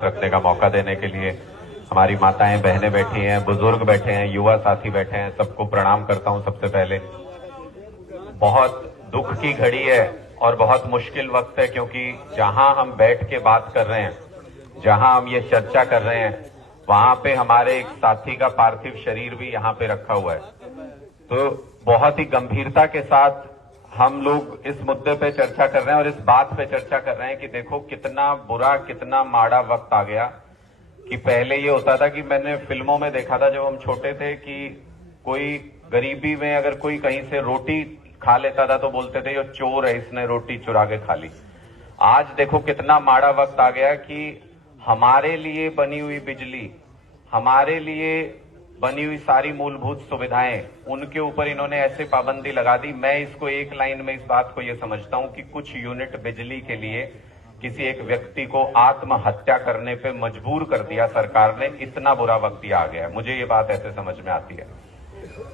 रखने का मौका देने के लिए हमारी माताएं बहनें बैठी हैं, बुजुर्ग बैठे हैं, युवा साथी बैठे हैं, सबको प्रणाम करता हूं। सबसे पहले बहुत दुख की घड़ी है और बहुत मुश्किल वक्त है, क्योंकि जहां हम बैठ के बात कर रहे हैं, जहां हम ये चर्चा कर रहे हैं, वहां पे हमारे एक साथी का पार्थिव शरीर भी यहाँ पे रखा हुआ है। तो बहुत ही गंभीरता के साथ हम लोग इस मुद्दे पे चर्चा कर रहे हैं और इस बात पे चर्चा कर रहे हैं कि देखो कितना बुरा, कितना माड़ा वक्त आ गया। कि पहले ये होता था कि मैंने फिल्मों में देखा था जब हम छोटे थे कि कोई गरीबी में अगर कोई कहीं से रोटी खा लेता था तो बोलते थे ये चोर है, इसने रोटी चुरा के खा ली। आज देखो कितना माड़ा वक्त आ गया कि हमारे लिए बनी हुई बिजली, हमारे लिए बनी हुई सारी मूलभूत सुविधाएं, उनके ऊपर इन्होंने ऐसे पाबंदी लगा दी। मैं इसको एक लाइन में इस बात को ये समझता हूं कि कुछ यूनिट बिजली के लिए किसी एक व्यक्ति को आत्महत्या करने पे मजबूर कर दिया सरकार ने। इतना बुरा वक्त ये आ गया है, मुझे ये बात ऐसे समझ में आती है।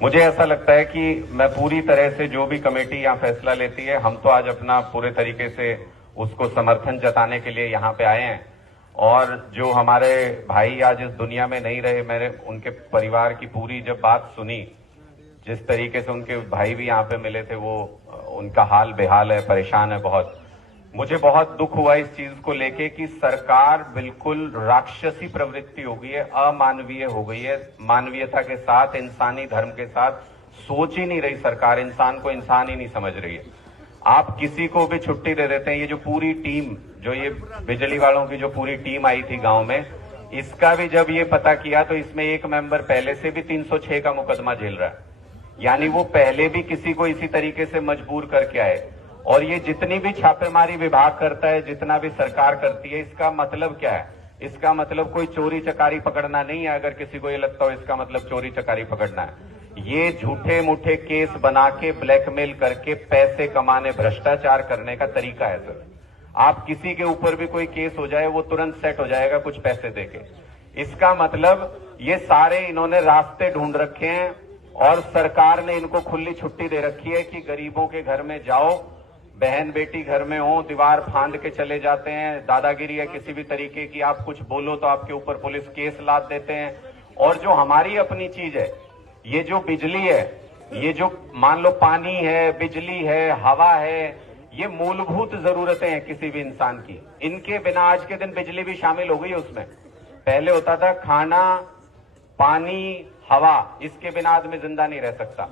मुझे ऐसा लगता है कि मैं पूरी तरह से जो भी कमेटी यहाँ फैसला लेती है, हम तो आज अपना पूरे तरीके से उसको समर्थन जताने के लिए यहाँ पे आए हैं। और जो हमारे भाई आज इस दुनिया में नहीं रहे, मैंने उनके परिवार की पूरी जब बात सुनी, जिस तरीके से उनके भाई भी यहाँ पे मिले थे, वो उनका हाल बेहाल है, परेशान है बहुत। मुझे बहुत दुख हुआ इस चीज को लेके कि सरकार बिल्कुल राक्षसी प्रवृत्ति हो गई है, अमानवीय हो गई है। मानवीयता के साथ, इंसानी धर्म के साथ सोच ही नहीं रही सरकार, इंसान को इंसान ही नहीं समझ रही है। आप किसी को भी छुट्टी दे देते हैं। ये जो पूरी टीम, जो ये बिजली वालों की जो पूरी टीम आई थी गांव में, इसका भी जब ये पता किया तो इसमें एक मेंबर पहले से भी 306 का मुकदमा झेल रहा है। यानी वो पहले भी किसी को इसी तरीके से मजबूर करके आए। और ये जितनी भी छापेमारी विभाग करता है, जितना भी सरकार करती है, इसका मतलब क्या है? इसका मतलब कोई चोरी चकारी पकड़ना नहीं है। अगर किसी को ये लगता हो इसका मतलब चोरी चकारी पकड़ना है, ये झूठे मूठे केस बना के ब्लैकमेल करके पैसे कमाने, भ्रष्टाचार करने का तरीका है सर। आप किसी के ऊपर भी कोई केस हो जाए, वो तुरंत सेट हो जाएगा कुछ पैसे देके। इसका मतलब ये सारे इन्होंने रास्ते ढूंढ रखे हैं और सरकार ने इनको खुली छुट्टी दे रखी है कि गरीबों के घर में जाओ, बहन बेटी घर में हो, दीवार फांद के चले जाते हैं। दादागिरी है किसी भी तरीके की, आप कुछ बोलो तो आपके ऊपर पुलिस केस लाद देते हैं। और जो हमारी अपनी चीज है, ये जो बिजली है, ये जो मान लो पानी है, बिजली है, हवा है, ये मूलभूत जरूरतें हैं किसी भी इंसान की। इनके बिना आज के दिन बिजली भी शामिल हो गई है उसमें। पहले होता था खाना, पानी, हवा, इसके बिना आदमी जिंदा नहीं रह सकता।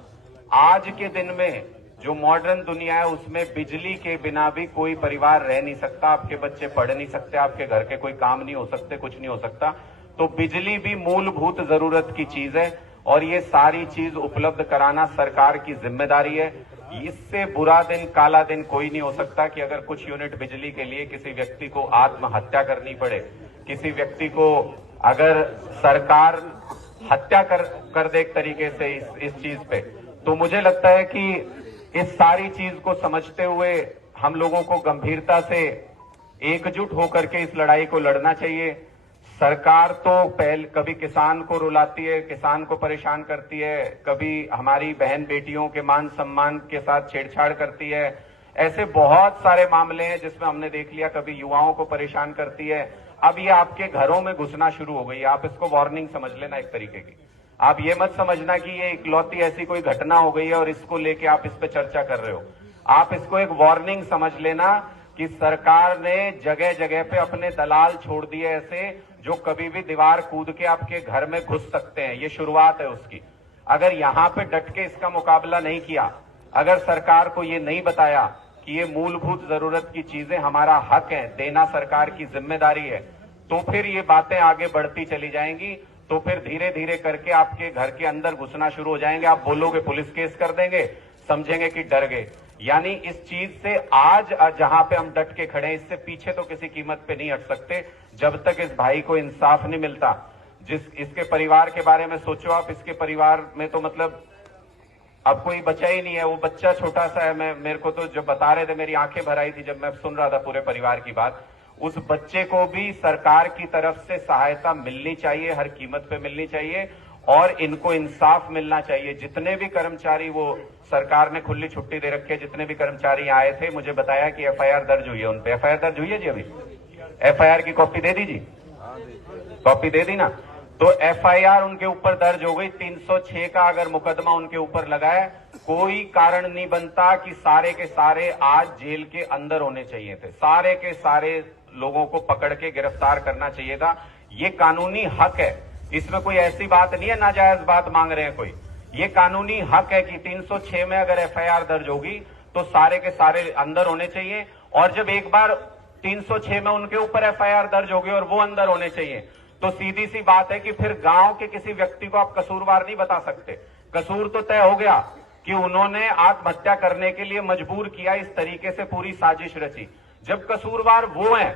आज के दिन में जो मॉडर्न दुनिया है, उसमें बिजली के बिना भी कोई परिवार रह नहीं सकता। आपके बच्चे पढ़ नहीं सकते, आपके घर के कोई काम नहीं हो सकते, कुछ नहीं हो सकता। तो बिजली भी मूलभूत जरूरत की चीज है और ये सारी चीज उपलब्ध कराना सरकार की जिम्मेदारी है। इससे बुरा दिन, काला दिन कोई नहीं हो सकता कि अगर कुछ यूनिट बिजली के लिए किसी व्यक्ति को आत्महत्या करनी पड़े, किसी व्यक्ति को अगर सरकार हत्या कर दे एक तरीके से इस चीज पे। तो मुझे लगता है कि इस सारी चीज को समझते हुए हम लोगों को गंभीरता से एकजुट होकर के इस लड़ाई को लड़ना चाहिए। सरकार तो कभी किसान को रुलाती है, किसान को परेशान करती है, कभी हमारी बहन बेटियों के मान सम्मान के साथ छेड़छाड़ करती है। ऐसे बहुत सारे मामले हैं जिसमें हमने देख लिया, कभी युवाओं को परेशान करती है। अब ये आपके घरों में घुसना शुरू हो गई है। आप इसको वार्निंग समझ लेना एक तरीके की। आप ये मत समझना कि ये इकलौती ऐसी कोई घटना हो गई है और इसको लेके आप इस पे चर्चा कर रहे हो। आप इसको एक वार्निंग समझ लेना कि सरकार ने जगह जगह पे अपने दलाल छोड़ दिए ऐसे, जो कभी भी दीवार कूद के आपके घर में घुस सकते हैं। ये शुरुआत है उसकी। अगर यहां पे डट के इसका मुकाबला नहीं किया, अगर सरकार को ये नहीं बताया कि ये मूलभूत जरूरत की चीजें हमारा हक है, देना सरकार की जिम्मेदारी है, तो फिर ये बातें आगे बढ़ती चली जाएंगी। तो फिर धीरे धीरे करके आपके घर के अंदर घुसना शुरू हो जाएंगे। आप बोलोगे पुलिस केस कर देंगे, समझेंगे कि डर गए। यानी इस चीज से आज जहां पे हम डट के खड़े हैं, इससे पीछे तो किसी कीमत पे नहीं हट सकते जब तक इस भाई को इंसाफ नहीं मिलता। इसके परिवार के बारे में सोचो आप। इसके परिवार में तो मतलब अब कोई बचा ही नहीं है। वो बच्चा छोटा सा है। मेरे को तो जब बता रहे थे मेरी आंखें भर आई थी जब मैं सुन रहा था पूरे परिवार की बात। उस बच्चे को भी सरकार की तरफ से सहायता मिलनी चाहिए, हर कीमत पे मिलनी चाहिए और इनको इंसाफ मिलना चाहिए। जितने भी कर्मचारी, वो सरकार ने खुली छुट्टी दे रखी है, जितने भी कर्मचारी आए थे, मुझे बताया कि एफआईआर दर्ज हुई है उन पे। एफआईआर दर्ज हुई है जी? अभी एफआईआर की कॉपी दे दीजिए। कॉपी दे दी ना। तो एफआईआर उनके ऊपर दर्ज हो गई, 306 का अगर मुकदमा उनके ऊपर लगा है, कोई कारण नहीं बनता कि सारे के सारे आज जेल के अंदर होने चाहिए थे। सारे के सारे लोगों को पकड़ के गिरफ्तार करना चाहिए था। ये कानूनी हक है, इसमें कोई ऐसी बात नहीं है नाजायज बात मांग रहे हैं कोई। ये कानूनी हक है कि 306 में अगर एफआईआर दर्ज होगी तो सारे के सारे अंदर होने चाहिए। और जब एक बार 306 में उनके ऊपर एफआईआर दर्ज होगी और वो अंदर होने चाहिए, तो सीधी सी बात है कि फिर गांव के किसी व्यक्ति को आप कसूरवार नहीं बता सकते। कसूर तो तय हो गया कि उन्होंने आत्महत्या करने के लिए मजबूर किया, इस तरीके से पूरी साजिश रची। जब कसूरवार वो हैं,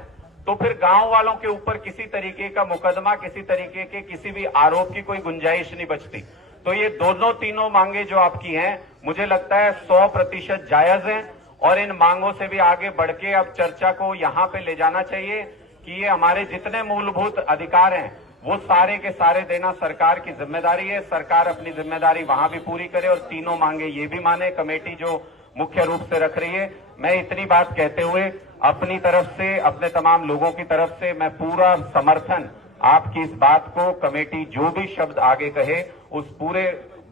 तो फिर गांव वालों के ऊपर किसी तरीके का मुकदमा, किसी तरीके के किसी भी आरोप की कोई गुंजाइश नहीं बचती। तो ये दोनों तीनों मांगे जो आपकी हैं, मुझे लगता है 100% जायज हैं। और इन मांगों से भी आगे बढ़ के अब चर्चा को यहां पे ले जाना चाहिए कि ये हमारे जितने मूलभूत अधिकार हैं वो सारे के सारे देना सरकार की जिम्मेदारी है। सरकार अपनी जिम्मेदारी वहां भी पूरी करे और तीनों मांगे ये भी माने, कमेटी जो मुख्य रूप से रख रही है। मैं इतनी बात कहते हुए अपनी तरफ से, अपने तमाम लोगों की तरफ से मैं पूरा समर्थन, आपकी इस बात को, कमेटी जो भी शब्द आगे कहे उस पूरे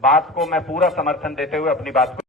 बात को मैं पूरा समर्थन देते हुए अपनी बात को